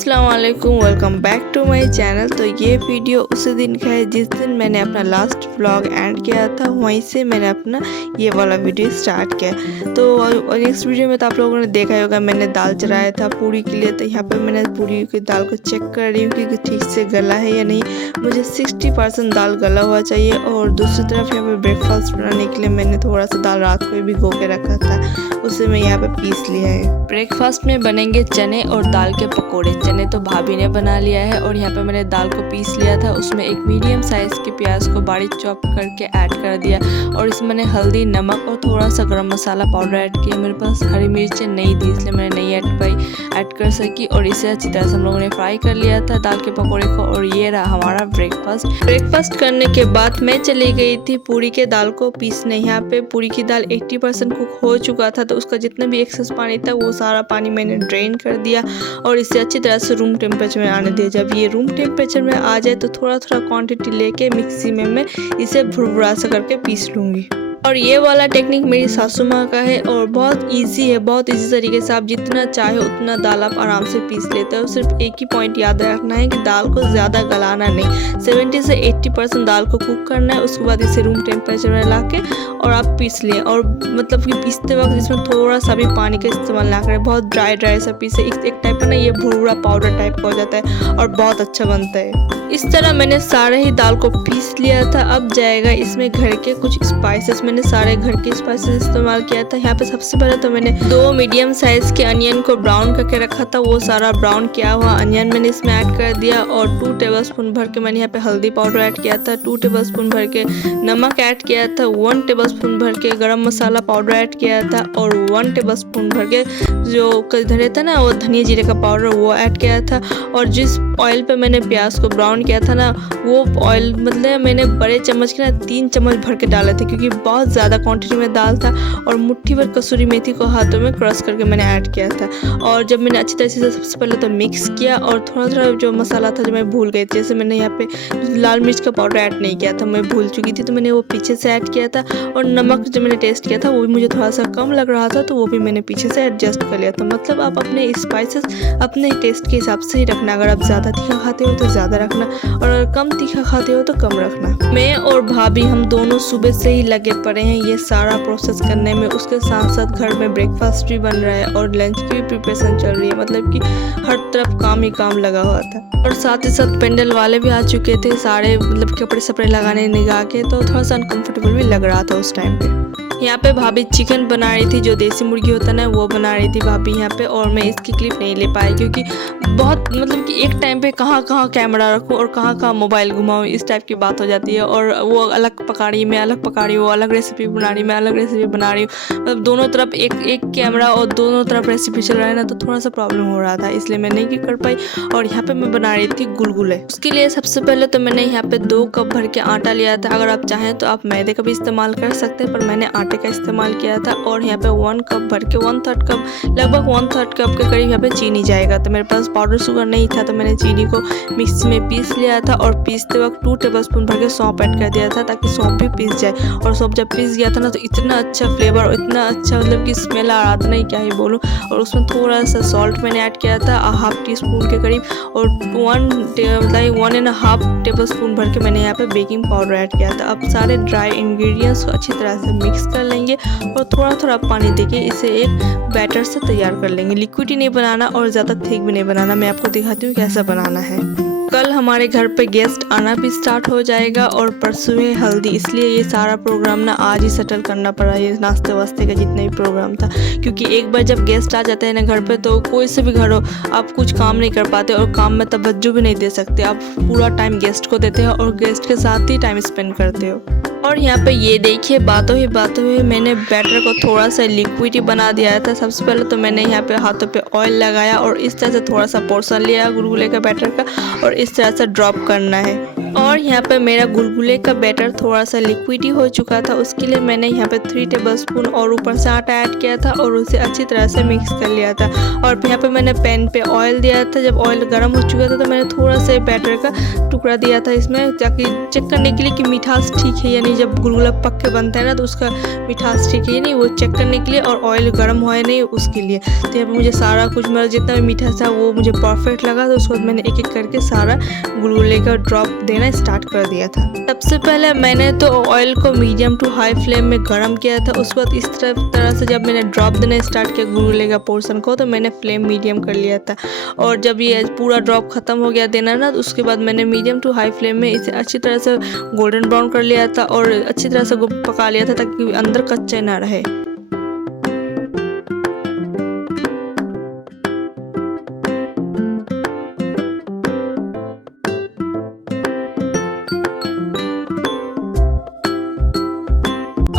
अस्सलाम वालेकुम, welcome back to my channel. तो ये वीडियो उसी दिन का है जिस दिन मैंने अपना लास्ट व्लॉग एंड किया था, वहीं से मैंने अपना ये वाला वीडियो स्टार्ट किया। तो नेक्स्ट वीडियो में तो आप लोगों ने देखा ही होगा, मैंने दाल चढ़ाया था पूरी के लिए। तो यहाँ पे मैंने पूरी की दाल को चेक कर रही हूँ कि ठीक से गला है या नहीं। मुझे 60% दाल गला हुआ चाहिए। और दूसरी तरफ यहाँ पे ब्रेकफास्ट बनाने के लिए मैंने थोड़ा सा दाल रात को भिगो के रखा था, उसे मैं यहाँ पे पीस लिया है। ब्रेकफास्ट में बनेंगे चने और दाल के पकोड़े। चने तो भाभी ने बना लिया है और यहाँ पे मैंने दाल को पीस लिया था। उसमें एक मीडियम साइज के प्याज को बारीक चॉप करके ऐड कर दिया और इसमें मैंने हल्दी, नमक और थोड़ा सा गरम मसाला पाउडर ऐड किया। मेरे पास हरी मिर्चें नहीं थी इसलिए मैंने नहीं ऐड कर सकी। और इसे अच्छी तरह से हम लोगों ने फ्राई कर लिया था दाल के पकौड़े को। और ये रहा हमारा ब्रेकफास्ट करने के बाद मैं चली गई थी पूरी के दाल को पीसने। यहाँ पे पूरी की दाल 80% कुक हो चुका था, तो उसका जितना भी एक्सेस पानी था वो सारा पानी मैंने ड्रेन कर दिया और इसे अच्छी तरह से रूम टेम्परेचर में आने दिया। जब ये रूम टेम्परेचर में आ जाए तो थोड़ा थोड़ा क्वांटिटी लेके मिक्सी में मैं इसे भुरभुरा सा करके पीस लूँगी। और ये वाला टेक्निक मेरी सासू माँ का है और बहुत इजी है। बहुत इजी तरीके से आप जितना चाहे उतना दाल आप आराम से पीस लेते हो। सिर्फ एक ही पॉइंट याद रखना है कि दाल को ज़्यादा गलाना नहीं, 70 से 80% दाल को कुक करना है। उसके बाद इसे रूम टेम्परेचर में ला के और आप पीस लिए। और मतलब कि पीसते वक्त इसमें थोड़ा सा भी पानी का इस्तेमाल ना करें, बहुत ड्राई सा पीसे। एक टाइप का ना ये भुरभुरा पाउडर टाइप का हो जाता है और बहुत अच्छा बनता है। इस तरह मैंने सारे ही दाल को पीस लिया था। अब जाएगा इसमें घर के कुछ स्पाइसेस। मैंने सारे घर के स्पाइसेस इस्तेमाल किया था। यहाँ पे सबसे पहले तो मैंने 2 मीडियम साइज के अनियन को ब्राउन करके रखा था। वो सारा ब्राउन किया हुआ अनियन मैंने इसमें ऐड कर दिया। और 2 टेबलस्पून भर के मैंने यहाँ पे हल्दी पाउडर ऐड किया था, 2 टेबलस्पून भर के नमक ऐड किया था, 1 टेबलस्पून भर के गरम मसाला पाउडर ऐड किया था और 1 टेबलस्पून भर के जो धनिया था ना, वो धनिया जीरे का पाउडर वो ऐड किया था। और जिस ऑयल पे मैंने प्याज को ब्राउन किया था ना, वो ऑयल मतलब मैंने बड़े चम्मच के ना 3 चम्मच भर के डाले थे, क्योंकि बहुत ज़्यादा क्वांटिटी में दाल था। और मुट्ठी भर कसूरी मेथी को हाथों में क्रश करके मैंने ऐड किया था। और जब मैंने अच्छी तरह से सबसे पहले तो मिक्स किया और थोड़ा थोड़ा जो मसाला था जो मैं भूल गई थी, जैसे मैंने यहाँ पे लाल मिर्च का पाउडर ऐड नहीं किया था, मैं भूल चुकी थी, तो मैंने वो पीछे से ऐड किया था। और नमक जो मैंने टेस्ट किया था वो भी मुझे थोड़ा सा कम लग रहा था, तो वो भी मैंने पीछे से एडजस्ट कर लिया था। मतलब आप अपने स्पाइसेस अपने टेस्ट के हिसाब से ही रखना। अगर आप ज़्यादा तीखा खाते हो तो ज़्यादा रखना और अगर कम तीखा खाते हो तो कम रखना। मैं और भाभी हम दोनों सुबह से ही लगे पड़े हैं ये सारा प्रोसेस करने में। उसके साथ साथ घर में ब्रेकफास्ट भी बन रहा है और लंच की भी प्रिपरेशन चल रही है। मतलब कि हर तरफ काम ही काम लगा हुआ था। और साथ ही साथ पेंडल वाले भी आ चुके थे सारे, मतलब कपड़े सपड़े लगाने निगाह के, तो थोड़ा सा अनकंफर्टेबल भी लग रहा था उस टाइम पे। यहाँ पे भाभी चिकन बना रही थी, जो देसी मुर्गी होता है ना, वो बना रही थी भाभी यहाँ पे। और मैं इसकी क्लिप नहीं ले पाई क्योंकि बहुत मतलब कि एक टाइम पे कहाँ कहाँ कैमरा रखूँ और कहाँ कहाँ मोबाइल घुमाऊँ, इस टाइप की बात हो जाती है। और वो अलग पका रही, मैं अलग पका रही हूँ, वो अलग रेसिपी बना रही, मैं अलग रेसिपी बना रही हूँ। मतलब दोनों तरफ एक कैमरा और दोनों तरफ रेसिपी चल रहा है ना, तो थोड़ा सा प्रॉब्लम हो रहा था, इसलिए मैं नहीं कर पाई। और यहाँ पे मैं बना रही थी गुलगुले। उसके लिए सबसे पहले तो मैंने यहाँ पे 2 कप भर के आटा लिया था। अगर आप चाहें तो आप मैदे का भी इस्तेमाल कर सकते हैं, पर मैंने आटे का इस्तेमाल किया था। और यहाँ पे 1 कप भर के 1/3 कप, लगभग 1/3 कप के करीब यहाँ पे चीनी जाएगा। तो मेरे पास पाउडर शुगर नहीं था, तो मैंने चीनी को मिक्सी में पीस लिया था। और पीसते वक्त 2 टेबलस्पून भर के सौंफ ऐड कर दिया था, ताकि सौंफ भी पीस जाए। और सौंफ जब पीस गया था ना, तो इतना अच्छा फ्लेवर और इतना अच्छा मतलब कि स्मेल आ रहा था, नहीं क्या ही बोलूँ। और उसमें थोड़ा सा सॉल्ट मैंने ऐड किया था, 1/2 टीस्पून के करीब। और 1.5 टेबलस्पून भर के मैंने यहाँ पे बेकिंग पाउडर ऐड किया था। अब सारे ड्राई इंग्रेडिएंट्स को अच्छी तरह से मिक्स कर लेंगे और थोड़ा थोड़ा पानी देके इसे एक बैटर से तैयार कर लेंगे। लिक्विड ही नहीं बनाना और ज़्यादा थिक भी नहीं बनाना। मैं आपको दिखाती हूँ कैसा बनाना है। कल हमारे घर पे गेस्ट आना भी स्टार्ट हो जाएगा और परसों है हल्दी, इसलिए ये सारा प्रोग्राम ना आज ही सेटल करना पड़ा, ये नाश्ते वास्ते का जितना भी प्रोग्राम था। क्योंकि एक बार जब गेस्ट आ जाते हैं ना घर पे, तो कोई से भी घर हो, आप कुछ काम नहीं कर पाते और काम में तवज्जो भी नहीं दे सकते। आप पूरा टाइम गेस्ट को देते हो और गेस्ट के साथ ही टाइम स्पेंड करते हो। और यहाँ पे ये देखिए, बातों ही मैंने बैटर को थोड़ा सा लिक्विड ही बना दिया था। सबसे पहले तो मैंने यहाँ पे हाथों पे ऑयल लगाया और इस तरह से थोड़ा सा पोर्शन लिया गुलगुले का बैटर का और इस तरह से ड्रॉप करना है। और और यहाँ पे मेरा गुलगुले का बैटर थोड़ा सा लिक्विडी हो चुका था। उसके लिए मैंने यहाँ पे 3 टेबलस्पून और ऊपर से आटा ऐड किया था और उसे अच्छी तरह से मिक्स कर लिया था। और यहाँ पे मैंने पैन पे ऑयल दिया था। जब ऑयल गर्म हो चुका था तो मैंने थोड़ा सा बैटर का टुकड़ा दिया था इसमें, ताकि चेक करने के लिए कि मिठास ठीक है या नहीं। जब गुलगुला पक के बनता है ना तो उसका मिठास ठीक है या नहीं, वो चेक करने के लिए, और ऑयल गर्म हुआ है नहीं उसके लिए। तो यहाँ पे मुझे सारा कुछ मेरा जितना भी मीठा था वो मुझे परफेक्ट लगा। तो उसके बाद मैंने एक एक करके सारा गुलगुले का ड्रॉप देना स्टार्ट कर दिया था। सबसे पहले मैंने तो ऑयल को मीडियम टू हाई फ्लेम में गर्म किया था। उसके बाद इस तरह से जब मैंने ड्रॉप देना स्टार्ट किया गुलगुले का पोर्शन को, तो मैंने फ्लेम मीडियम कर लिया था। और जब ये पूरा ड्रॉप खत्म हो गया देना ना, तो उसके बाद मैंने मीडियम टू हाई फ्लेम में इसे अच्छी तरह से गोल्डन ब्राउन कर लिया था और अच्छी तरह से पका लिया था ताकि अंदर कच्चा ना रहे।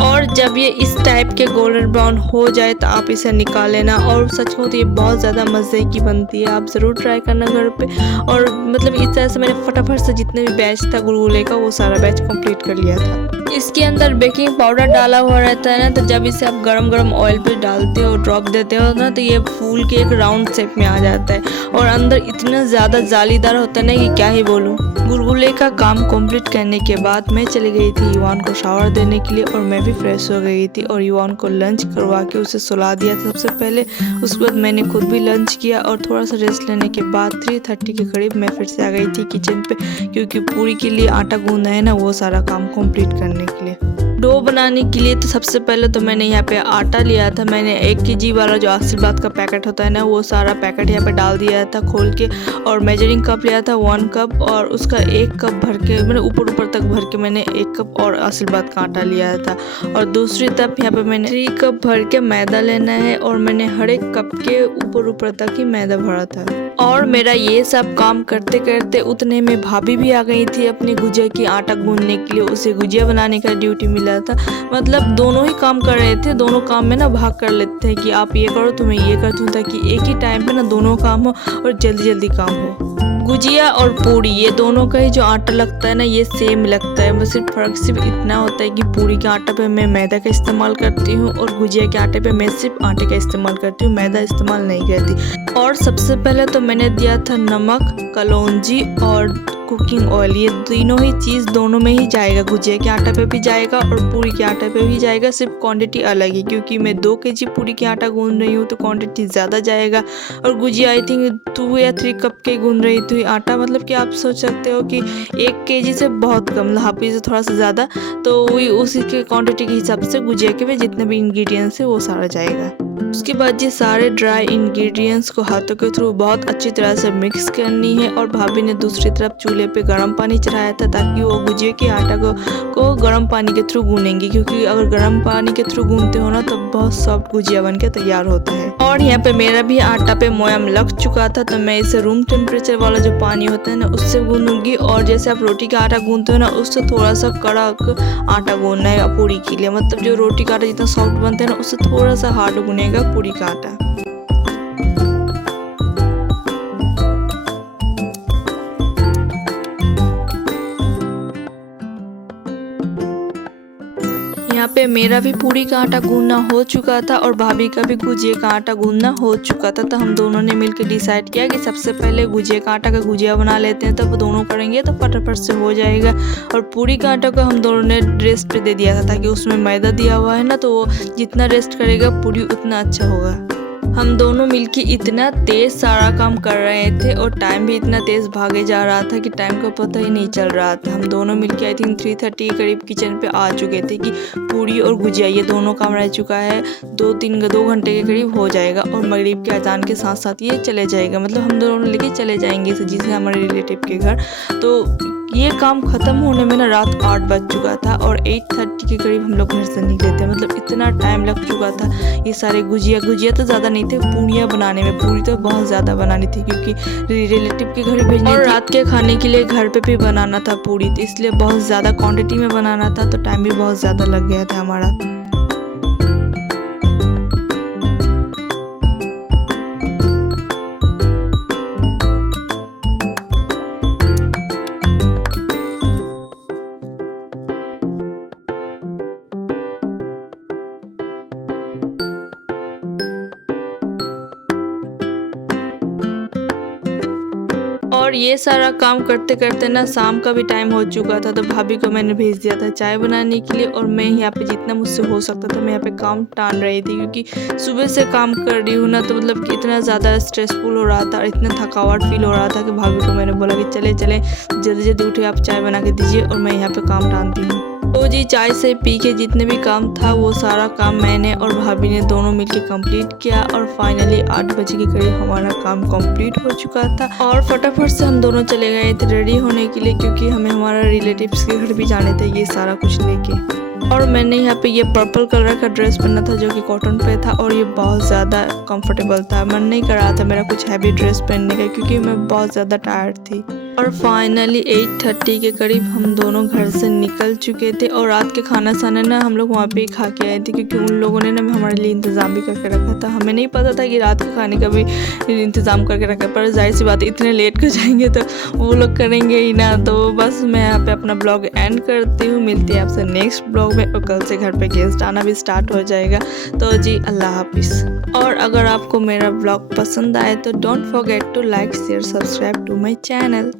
और जब ये इस टाइप के गोल्डन ब्राउन हो जाए तो आप इसे निकाल लेना। और सच कहूँ तो ये बहुत ज़्यादा मज़े की बनती है, आप ज़रूर ट्राई करना घर पे। और मतलब इस तरह से मैंने फटाफट से जितने भी बैच था गुलगुले का वो सारा बैच कंप्लीट कर लिया था। इसके अंदर बेकिंग पाउडर डाला हुआ रहता है ना, तो जब इसे आप गरम गरम ऑयल पे डालते हो, ड्रॉप देते हो ना, तो ये फूल के एक राउंड शेप में आ जाता है और अंदर इतना ज़्यादा जालीदार होता है ना कि क्या ही बोलूँ। गुलगुले का काम कंप्लीट करने के बाद मैं चली गई थी युवान को शावर देने के लिए और मैं भी फ्रेश हो गई थी और युवान को लंच करवा के उसे सुला दिया था सबसे पहले। उसके बाद मैंने खुद भी लंच किया और थोड़ा सा रेस्ट लेने के बाद 3:30 के करीब मैं फिर से आ गई थी किचन पे, क्योंकि पूरी के लिए आटा गूंदना है ना, वो सारा काम कंप्लीट करने के लिए। डो बनाने के लिए तो सबसे पहले तो मैंने यहाँ पे आटा लिया था। मैंने 1 kg वाला जो आशीर्वाद का पैकेट होता है ना, वो सारा पैकेट यहाँ पे डाल दिया था खोल के। और मेजरिंग कप लिया था 1 कप और उसका 1 कप भर के मैंने ऊपर तक भर के मैंने 1 कप और आशीर्वाद का आटा लिया था। और दूसरी तरफ यहाँ पे मैंने 3 कप भर के मैदा लेना है और मैंने हर एक कप के ऊपर तक ही मैदा भरा था। और मेरा ये सब काम करते करते उतने में भाभी भी आ गई थी अपनी गुजिया की आटा गूंदने के लिए। उसे गुजिया बनाने का ड्यूटी मिला था। मतलब दोनों ही काम कर रहे थे, दोनों काम में ना भाग कर लेते हैं कि आप ये करो तो मैं ये करती हूँ, ताकि एक ही टाइम पे ना दोनों काम हो और जल्दी जल्दी काम हो। गुजिया और पूरी ये दोनों का ही जो आटा लगता है ना, ये सेम लगता है। बस फर्क सिर्फ इतना होता है कि पूरी के आटे पे मैं मैदा का इस्तेमाल करती हूँ और गुजिया के आटे पे मैं सिर्फ आटे का इस्तेमाल करती हूँ, मैदा इस्तेमाल नहीं करती। और सबसे पहले तो मैंने दिया था नमक, कलौंजी और कुकिंग ऑयल। ये तीनों ही चीज़ दोनों में ही जाएगा, गुजिया के आटे पे भी जाएगा और पूरी के आटे पे भी जाएगा, सिर्फ क्वांटिटी अलग है। क्योंकि मैं 2 kg पूरी के आटा गूंद रही हूँ तो क्वांटिटी ज़्यादा जाएगा और गुजिया आई थिंक 2 या 3 कप के गूंद रही थी आटा। मतलब कि आप सोच सकते हो कि 1 kg से बहुत कम, हाफी से थोड़ा सा ज़्यादा, तो वही उसी के क्वान्टिटी के हिसाब से गुजिया के में जितने भी इंग्रेडिएंट्स है वो सारा जाएगा। उसके बाद ये सारे ड्राई इंग्रेडिएंट्स को हाथों के थ्रू बहुत अच्छी तरह से मिक्स करनी है। और भाभी ने दूसरी तरफ चूल्हे पे गर्म पानी चढ़ाया था ताकि वो गुजिया के आटा को गर्म पानी के थ्रू गूनेंगी, क्योंकि अगर गर्म पानी के थ्रू गूनते हो ना तो बहुत सॉफ्ट गुजिया बन के तैयार होता है। और यहाँ पे मेरा भी आटा पे मोयम लग चुका था, तो मैं इसे रूम टेम्परेचर वाला जो पानी होता है ना उससे गूंदूंगी। और जैसे आप रोटी का आटा गूंदते हो ना, उससे थोड़ा सा कड़क आटा गूंदना है पूरी के लिए। मतलब जो रोटी का आटा जितना सॉफ्ट बनता है ना, उससे थोड़ा सा हार्ड गूनेगा पूरी का आटा। यहाँ पे मेरा भी पूरी का आटा गूंदना हो चुका था और भाभी का भी गुजिया का आटा गूंदना हो चुका था। तो हम दोनों ने मिलकर डिसाइड किया कि सबसे पहले गुजिया का आटा का गुजिया बना लेते हैं, तब दोनों करेंगे तो फटाफट से हो जाएगा। और पूरी का आटा को हम दोनों ने रेस्ट पे दे दिया था, ताकि उसमें मैदा दिया हुआ है ना, तो वो जितना रेस्ट करेगा पूरी उतना अच्छा होगा। हम दोनों मिलके इतना तेज़ सारा काम कर रहे थे और टाइम भी इतना तेज़ भागे जा रहा था कि टाइम का पता ही नहीं चल रहा था। हम दोनों मिलके आई थिंक 3:30 के करीब किचन पे आ चुके थे कि पूरी और गुजिया ये दोनों काम रह चुका है, 2 घंटे के करीब हो जाएगा और मगरिब के अजान के साथ साथ ये चले जाएगा। मतलब हम दोनों लेके चले जाएंगे जिसे हमारे रिलेटिव के घर। तो ये काम ख़त्म होने में ना रात 8 बज चुका था और 8:30 के करीब हम लोग घर से निकले थे। मतलब इतना टाइम लग चुका था। ये सारे गुजिया तो ज़्यादा नहीं थे, पूड़ियाँ बनाने में। पूरी तो बहुत ज़्यादा बनानी थी क्योंकि रिलेटिव के घर भेजने और रात के खाने के लिए घर पे भी बनाना था पूरी, तो इसलिए बहुत ज़्यादा क्वांटिटी में बनाना था, तो टाइम भी बहुत ज़्यादा लग गया था हमारा। और ये सारा काम करते करते ना शाम का भी टाइम हो चुका था, तो भाभी को मैंने भेज दिया था चाय बनाने के लिए। और मैं यहाँ पे जितना मुझसे हो सकता था मैं यहाँ पे काम टान रही थी, क्योंकि सुबह से काम कर रही हूँ ना, तो मतलब कि इतना ज़्यादा स्ट्रेसफुल हो रहा था और इतना थकावट फील हो रहा था कि भाभी को मैंने बोला कि चले चले जल्दी जल्दी उठे, आप चाय बना के दीजिए और मैं यहाँ पे काम टानती हूँ। तो जी चाय से पी के जितने भी काम था वो सारा काम मैंने और भाभी ने दोनों मिलके कंप्लीट किया। और फाइनली 8 बजे के करीब हमारा काम कंप्लीट हो चुका था और फटाफट से हम दोनों चले गए थे रेडी होने के लिए, क्योंकि हमें हमारा रिलेटिव्स के घर भी जाने थे ये सारा कुछ लेके। और मैंने यहाँ पे ये पर्पल कलर का ड्रेस पहना था जो कि कॉटन पे था और ये बहुत ज़्यादा कंफर्टेबल था। मन नहीं कर रहा था मेरा कुछ हैवी ड्रेस पहनने का, क्योंकि मैं बहुत ज़्यादा टायर्ड थी। और फाइनली 8:30 के करीब हम दोनों घर से निकल चुके थे और रात के खाना साना ना हम लोग वहाँ पे ही खा के आए थे, क्योंकि उन लोगों ने ना हमारे लिए इंतज़ाम भी करके रखा था। हमें नहीं पता था कि रात के खाने का भी इंतज़ाम करके रखा, पर जाहिर सी बात है इतने लेट कर जाएंगे तो वो लोग करेंगे ही ना। तो बस मैं यहाँ पे अपना ब्लॉग एंड करती हूँ, मिलती है आपसे नेक्स्ट ब्लॉग में। और कल से घर पे गेस्ट आना भी स्टार्ट हो जाएगा। तो जी अल्लाह हाफिज़। और अगर आपको मेरा ब्लॉग पसंद आए तो don't forget to like share subscribe to my channel.